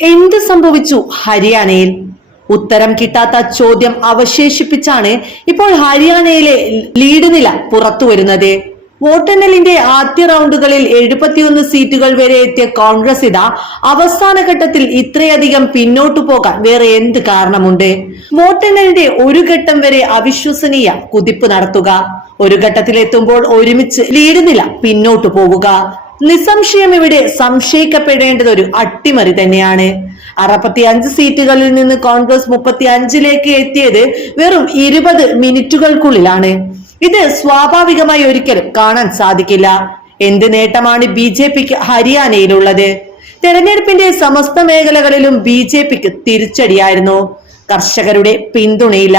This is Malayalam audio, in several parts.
എന്ത് സംഭവിച്ചു ഹരിയാനയിൽ? ഉത്തരം കിട്ടാത്ത ചോദ്യം അവശേഷിപ്പിച്ചാണ് ഇപ്പോൾ ഹരിയാനയിലെ ലീഡ് നില പുറത്തു വരുന്നത്. വോട്ടെണ്ണലിന്റെ ആദ്യ റൗണ്ടുകളിൽ എഴുപത്തിയൊന്ന് സീറ്റുകൾ വരെ എത്തിയ കോൺഗ്രസ് ഇതാ അവസാന ഘട്ടത്തിൽ ഇത്രയധികം പിന്നോട്ടു പോകാൻ വേറെ എന്ത് കാരണമുണ്ട്? വോട്ടെണ്ണലിന്റെ ഒരു ഘട്ടം വരെ അവിശ്വസനീയ കുതിപ്പ് നടത്തുക. ഒരു ഘട്ടത്തിലെത്തുമ്പോൾ ഒരുമിച്ച് ലീഡ് നില പിന്നോട്ടു പോവുക നിസ്സംശയം ഇവിടെ സംശയിക്കപ്പെടേണ്ടത് ഒരു അട്ടിമറി തന്നെയാണ്. അറുപത്തി അഞ്ച് സീറ്റുകളിൽ നിന്ന് കോൺഗ്രസ് മുപ്പത്തി അഞ്ചിലേക്ക് എത്തിയത് വെറും ഇരുപത് മിനിറ്റുകൾക്കുള്ളിലാണ്. ഇത് സ്വാഭാവികമായി ഒരിക്കലും കാണാൻ സാധിക്കില്ല. എന്ത് നേട്ടമാണ് ബി ജെ പിക്ക് ഹരിയാനയിലുള്ളത്? തെരഞ്ഞെടുപ്പിന്റെ സമസ്ത മേഖലകളിലും ബി ജെ പിക്ക് തിരിച്ചടിയായിരുന്നു. കർഷകരുടെ പിന്തുണയില്ല.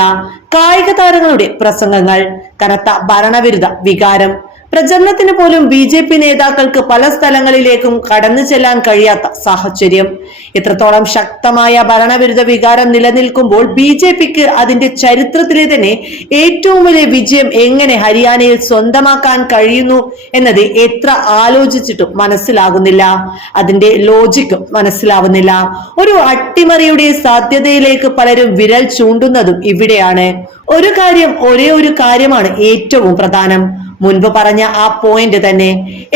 കായിക താരങ്ങളുടെ പ്രസംഗങ്ങൾ കനത്ത ഭരണവിരുദ്ധ വികാരം പ്രചരണത്തിന് പോലും ബി ജെ പി നേതാക്കൾക്ക് പല സ്ഥലങ്ങളിലേക്കും കടന്നു ചെല്ലാൻ കഴിയാത്ത സാഹചര്യം. ഇത്രത്തോളം ശക്തമായ ഭരണവിരുദ്ധ വികാരം നിലനിൽക്കുമ്പോൾ ബി ജെ പിക്ക് അതിന്റെ ചരിത്രത്തിലെ തന്നെ ഏറ്റവും വലിയ വിജയം എങ്ങനെ ഹരിയാനയിൽ സ്വന്തമാക്കാൻ കഴിയുന്നു എന്നത് എത്ര ആലോചിച്ചിട്ടും മനസ്സിലാകുന്നില്ല. അതിന്റെ ലോജിക്കും മനസ്സിലാവുന്നില്ല. ഒരു അട്ടിമറിയുടെ സാധ്യതയിലേക്ക് പലരും വിരൽ ചൂണ്ടുന്നതും ഇവിടെയാണ്. ഒരു കാര്യം ഒരേ ഒരു കാര്യമാണ് ഏറ്റവും പ്രധാനം. മുൻപ് പറഞ്ഞ ആ പോയിന്റ് തന്നെ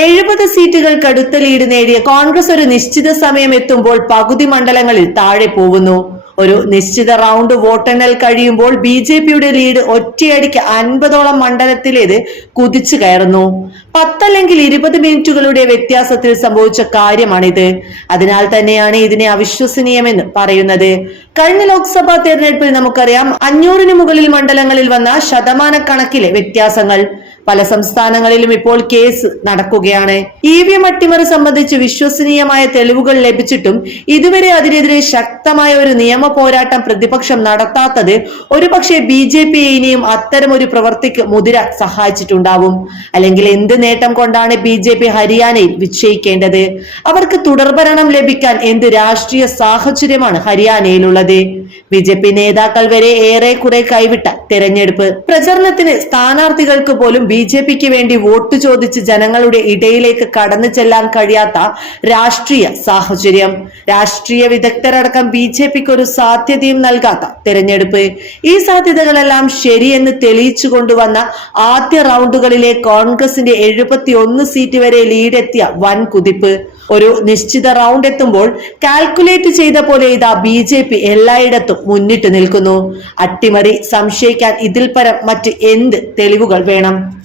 എഴുപത് സീറ്റുകൾ കടുത്ത ലീഡ് നേടിയ കോൺഗ്രസ് ഒരു നിശ്ചിത സമയം എത്തുമ്പോൾ പകുതി മണ്ഡലങ്ങളിൽ താഴെ പോകുന്നു. ഒരു നിശ്ചിത റൗണ്ട് വോട്ടെണ്ണൽ കഴിയുമ്പോൾ ബി ജെ പിയുടെ ലീഡ് ഒറ്റയടിക്ക് അൻപതോളം മണ്ഡലത്തിലേത് കുതിച്ചു കയറുന്നു. പത്തല്ലെങ്കിൽ ഇരുപത് മിനിറ്റുകളുടെ വ്യത്യാസത്തിൽ സംഭവിച്ച കാര്യമാണിത്. അതിനാൽ തന്നെയാണ് ഇതിനെ അവിശ്വസനീയമെന്ന് പറയുന്നത്. കഴിഞ്ഞ ലോക്സഭാ തെരഞ്ഞെടുപ്പിൽ നമുക്കറിയാം അഞ്ഞൂറിന് മുകളിൽ മണ്ഡലങ്ങളിൽ വന്ന ശതമാനക്കണക്കിലെ വ്യത്യാസങ്ങൾ. പല സംസ്ഥാനങ്ങളിലും ഇപ്പോൾ കേസ് നടക്കുകയാണ്. ഇ വി എം അട്ടിമറി സംബന്ധിച്ച് വിശ്വസനീയമായ തെളിവുകൾ ലഭിച്ചിട്ടും ഇതുവരെ അതിനെതിരെ ശക്തമായ ഒരു നിയമ പോരാട്ടം പ്രതിപക്ഷം നടത്താത്തത് ഒരുപക്ഷെ ബി ജെ പി ഇനിയും അത്തരം ഒരു പ്രവർത്തിക്ക് മുതിര സഹായിച്ചിട്ടുണ്ടാവും. അല്ലെങ്കിൽ എന്ത് നേട്ടം കൊണ്ടാണ് ബി ജെ പി ഹരിയാനയിൽ വിജയിക്കേണ്ടത് അവർക്ക് തുടർഭരണം ലഭിക്കാൻ എന്ത് രാഷ്ട്രീയ സാഹചര്യമാണ് ഹരിയാനയിലുള്ളത്? ബി ജെ പി നേതാക്കൾ വരെ ഏറെക്കുറെ കൈവിട്ട തെരഞ്ഞെടുപ്പ്. പ്രചരണത്തിന് സ്ഥാനാർത്ഥികൾക്ക് പോലും ബി ജെ പിക്ക് വേണ്ടി വോട്ട് ചോദിച്ച് ജനങ്ങളുടെ ഇടയിലേക്ക് കടന്നു ചെല്ലാൻ കഴിയാത്ത രാഷ്ട്രീയ സാഹചര്യം. രാഷ്ട്രീയ വിദഗ്ധരടക്കം ബി ജെ പിക്ക് ഒരു സാധ്യതയും നൽകാത്ത തെരഞ്ഞെടുപ്പ്. ഈ സാധ്യതകളെല്ലാം ശരിയെന്ന് തെളിയിച്ചു കൊണ്ടുവന്ന ആദ്യ റൗണ്ടുകളിലെ കോൺഗ്രസിന്റെ എഴുപത്തി ഒന്ന് സീറ്റ് വരെ ലീഡെത്തിയ വൻ കുതിപ്പ് ഒരു നിശ്ചിത റൗണ്ട് എത്തുമ്പോൾ കാൽക്കുലേറ്റ് ചെയ്ത പോലെ ഇതാ ബി ജെ പി എല്ലായിടത്തും മുന്നിട്ട് നിൽക്കുന്നു. അട്ടിമറി സംശയിക്കാൻ ഇതിൽ പരം മറ്റ് എന്ത് തെളിവുകൾ വേണം?